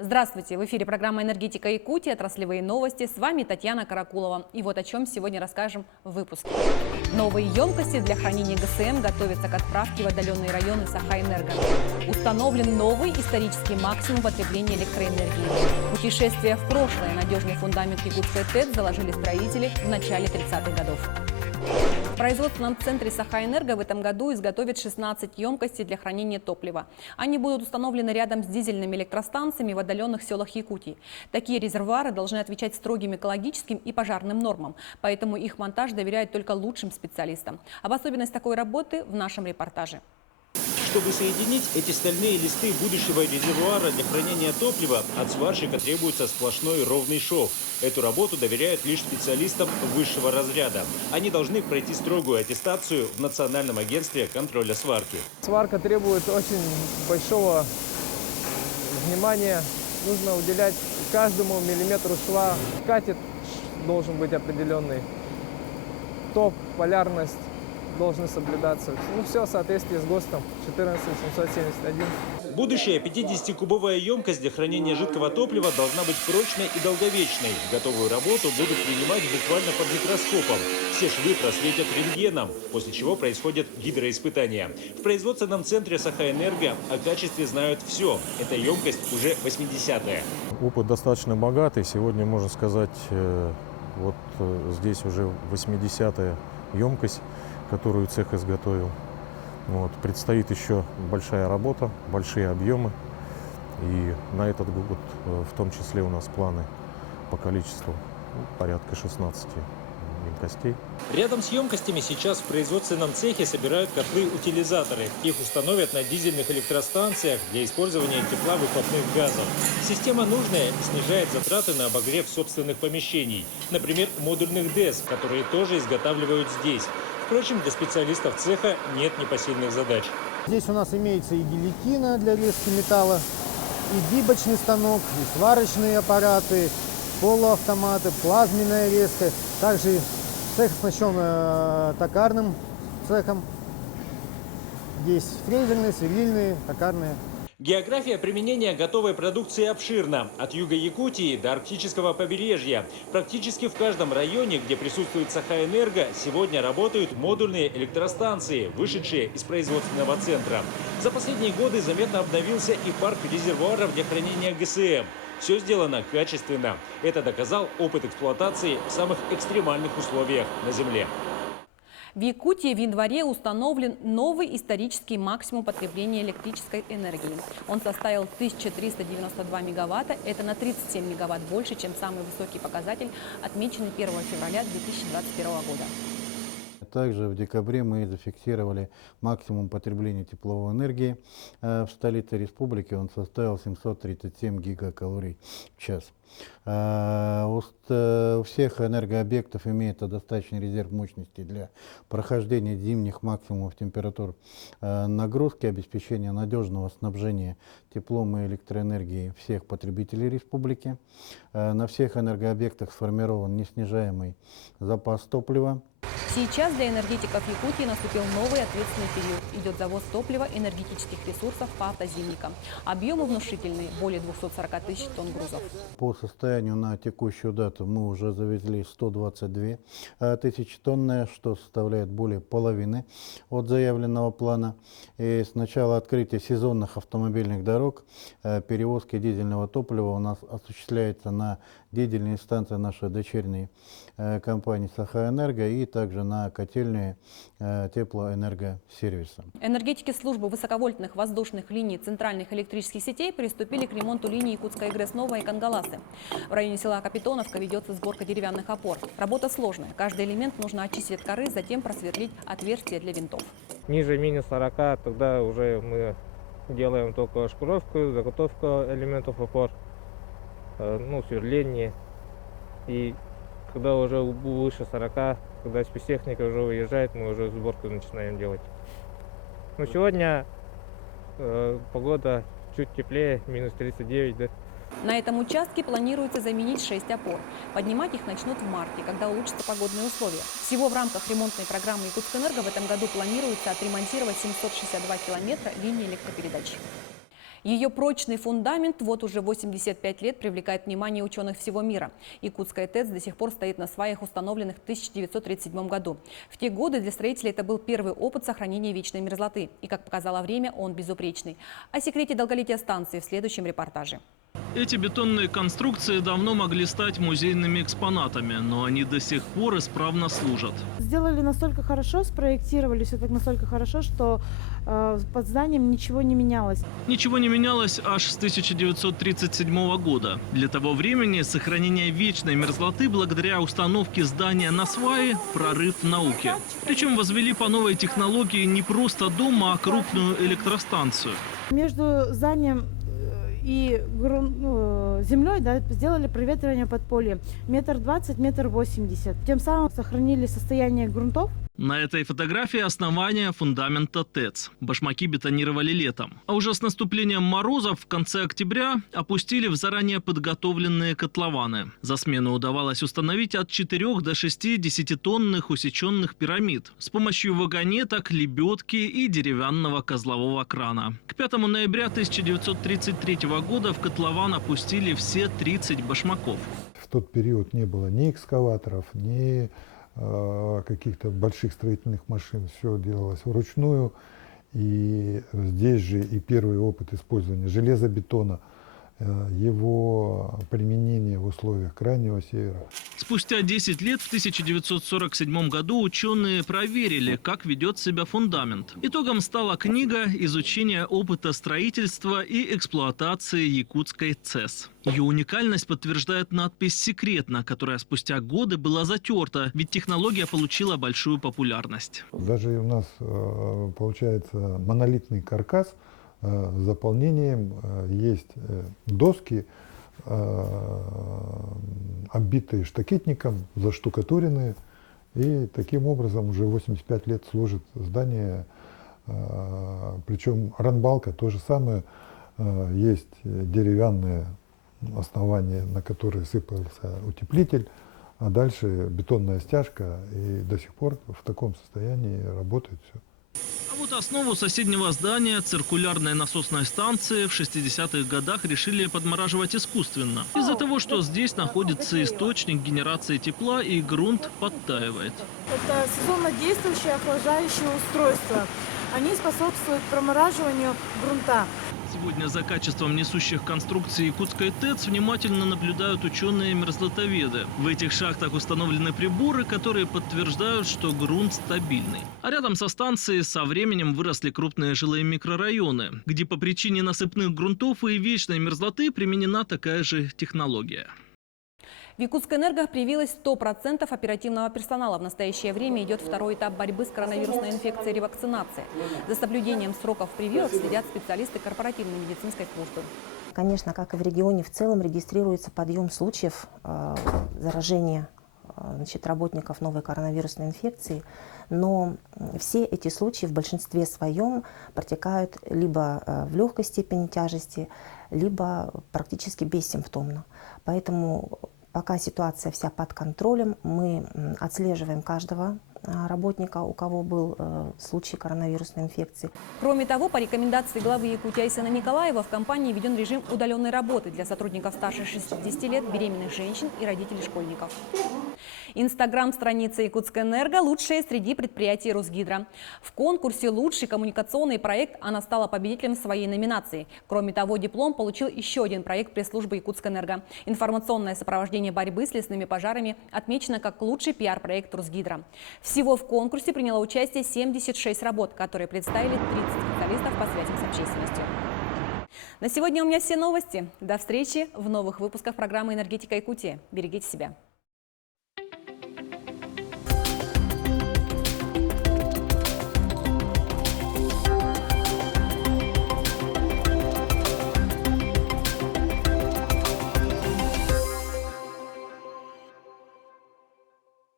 Здравствуйте! В эфире программа «Энергетика Якутии», отраслевые новости. С вами Татьяна Каракулова. И вот о чем сегодня расскажем в выпуске. Новые емкости для хранения ГСМ готовятся к отправке в отдаленные районы Саха-Энерго. Установлен новый исторический максимум потребления электроэнергии. Путешествие в прошлое. Надежный фундамент Якутской ТЭЦ заложили строители в начале 30-х годов. В производственном центре Саха-Энерго в этом году изготовят 16 емкостей для хранения топлива. Они будут установлены рядом с дизельными электростанциями в отдаленных селах Якутии. Такие резервуары должны отвечать строгим экологическим и пожарным нормам, поэтому их монтаж доверяют только лучшим специалистам. Об особенности такой работы в нашем репортаже. Чтобы соединить эти стальные листы будущего резервуара для хранения топлива, от сварщика требуется сплошной ровный шов. Эту работу доверяют лишь специалистам высшего разряда. Они должны пройти строгую аттестацию в Национальном агентстве контроля сварки. Сварка требует очень большого внимания. Нужно уделять каждому миллиметру шва. Катет должен быть определенный. Ток, полярность должны соблюдаться. Все в соответствии с ГОСТом 14771. Будущая 50-кубовая емкость для хранения жидкого топлива должна быть прочной и долговечной. Готовую работу будут принимать буквально под микроскопом. Все швы просветят рентгеном, после чего происходят гидроиспытания. В производственном центре Саха-Энерго о качестве знают все. Эта емкость уже 80-я. Опыт достаточно богатый. Сегодня, можно сказать, вот здесь уже 80-я емкость, которую цех изготовил. Предстоит еще большая работа, большие объемы. И на этот год в том числе у нас планы по количеству порядка 16 емкостей. Рядом с емкостями сейчас в производственном цехе собирают котлы-утилизаторы. Их установят на дизельных электростанциях для использования тепла выхлопных газов. Система нужная и снижает затраты на обогрев собственных помещений. Например, модульных ДЭС, которые тоже изготавливают здесь. Впрочем, для специалистов цеха нет непосильных задач. Здесь у нас имеется и гильотина для резки металла, и гибочный станок, и сварочные аппараты, полуавтоматы, плазменная резка. Также цех оснащен токарным цехом. Здесь фрезерные, сверлильные, токарные. География применения готовой продукции обширна. От юга Якутии до арктического побережья. Практически в каждом районе, где присутствует Саха-Энерго, сегодня работают модульные электростанции, вышедшие из производственного центра. За последние годы заметно обновился и парк резервуаров для хранения ГСМ. Все сделано качественно. Это доказал опыт эксплуатации в самых экстремальных условиях на Земле. В Якутии в январе установлен новый исторический максимум потребления электрической энергии. Он составил 1392 мегаватта. Это на 37 мегаватт больше, чем самый высокий показатель, отмеченный 1 февраля 2021 года. Также в декабре мы зафиксировали максимум потребления тепловой энергии в столице республики. Он составил 737 гигакалорий в час. У всех энергообъектов имеется достаточный резерв мощности для прохождения зимних максимумов температур нагрузки, обеспечения надежного снабжения теплом и электроэнергией всех потребителей республики. На всех энергообъектах сформирован неснижаемый запас топлива. Сейчас для энергетиков Якутии наступил новый ответственный период. Идет завоз топлива, энергетических ресурсов по автозимникам. Объемы внушительные, более 240 тысяч тонн грузов. По состоянию на текущую дату мы уже завезли 122 тысячи тонн, что составляет более половины от заявленного плана. И с начала открытия сезонных автомобильных дорог перевозки дизельного топлива у нас осуществляется на дизельные станции нашей дочерней компании Саха-Энерго и также на котельные теплоэнергосервиса. Энергетики службы высоковольтных воздушных линий центральных электрических сетей приступили к ремонту линии Якутская ГРЭС Новая и Кангаласы. В районе села Капитоновка ведется сборка деревянных опор. Работа сложная. Каждый элемент нужно очистить от коры, затем просверлить отверстия для винтов. Ниже минус 40, тогда уже мы делаем только шкуровку, заготовку элементов опор, сверление. И когда уже выше 40, когда спецтехника уже уезжает, мы уже сборку начинаем делать. Но сегодня погода чуть теплее, минус 39, да. На этом участке планируется заменить 6 опор. Поднимать их начнут в марте, когда улучшатся погодные условия. Всего в рамках ремонтной программы Якутскэнерго в этом году планируется отремонтировать 762 километра линии электропередач. Ее прочный фундамент вот уже 85 лет привлекает внимание ученых всего мира. Якутская ТЭЦ до сих пор стоит на сваях, установленных в 1937 году. В те годы для строителей это был первый опыт сохранения вечной мерзлоты. И, как показало время, он безупречный. О секрете долголетия станции в следующем репортаже. Эти бетонные конструкции давно могли стать музейными экспонатами, но они до сих пор исправно служат. Сделали настолько хорошо, спроектировали все так настолько хорошо, что под зданием ничего не менялось. Ничего не менялось аж с 1937 года. Для того времени сохранение вечной мерзлоты благодаря установке здания на сваи – прорыв в науке. Причем возвели по новой технологии не просто дом, а крупную электростанцию. Между зданием и землей, да, сделали проветривание подполья 1,20 метров, 1,80 метров. Тем самым сохранили состояние грунтов. На этой фотографии основание фундамента ТЭЦ. Башмаки бетонировали летом. А уже с наступлением морозов в конце октября опустили в заранее подготовленные котлованы. За смену удавалось установить от 4 до 6 10-тонных усеченных пирамид с помощью вагонеток, лебедки и деревянного козлового крана. К 5 ноября 1933 года в котлован опустили все 30 башмаков. В тот период не было ни экскаваторов, ни каких-то больших строительных машин. Все делалось вручную. И здесь же и первый опыт использования железобетона, его применение в условиях Крайнего Севера. Спустя 10 лет, в 1947 году, ученые проверили, как ведет себя фундамент. Итогом стала книга «Изучение опыта строительства и эксплуатации якутской ТЭЦ». Ее уникальность подтверждает надпись «Секретно», которая спустя годы была затерта, ведь технология получила большую популярность. Даже у нас получается монолитный каркас. С заполнением есть доски, оббитые штакетником, заштукатуренные. И таким образом уже 85 лет служит здание. Причем ранбалка то же самое. Есть деревянное основание, на которое сыпался утеплитель. А дальше бетонная стяжка. И до сих пор в таком состоянии работает все. А вот основу соседнего здания, циркулярной насосной станции, в 60-х годах решили подмораживать искусственно. Из-за того, что здесь находится источник генерации тепла и грунт подтаивает. Это сезонно действующие охлаждающие устройства. Они способствуют промораживанию грунта. Сегодня за качеством несущих конструкций якутской ТЭЦ внимательно наблюдают ученые-мерзлотоведы. В этих шахтах установлены приборы, которые подтверждают, что грунт стабильный. А рядом со станцией со временем выросли крупные жилые микрорайоны, где по причине насыпных грунтов и вечной мерзлоты применена такая же технология. В Якутскэнерго привилось 100% оперативного персонала. В настоящее время идет второй этап борьбы с коронавирусной инфекцией – ревакцинация. За соблюдением сроков прививок следят специалисты корпоративной медицинской службы. Конечно, как и в регионе в целом, регистрируется подъем случаев заражения работников новой коронавирусной инфекции. Но все эти случаи в большинстве своем протекают либо в легкой степени тяжести, либо практически бессимптомно. Поэтому пока ситуация вся под контролем, мы отслеживаем каждого работника, у кого был случай коронавирусной инфекции. Кроме того, по рекомендации главы Якутии Айсена Николаева в компании введен режим удаленной работы для сотрудников старше 60 лет, беременных женщин и родителей школьников. Инстаграм-страница Якутскэнерго лучшая среди предприятий Росгидро. В конкурсе «Лучший коммуникационный проект» она стала победителем своей номинации. Кроме того, диплом получил еще один проект пресс-службы Якутскэнерго. Информационное сопровождение борьбы с лесными пожарами отмечено как лучший пиар-проект Росгидро. Всего в конкурсе приняло участие 76 работ, которые представили 30 специалистов по связям с общественностью. На сегодня у меня все новости. До встречи в новых выпусках программы «Энергетика Якутии». Берегите себя.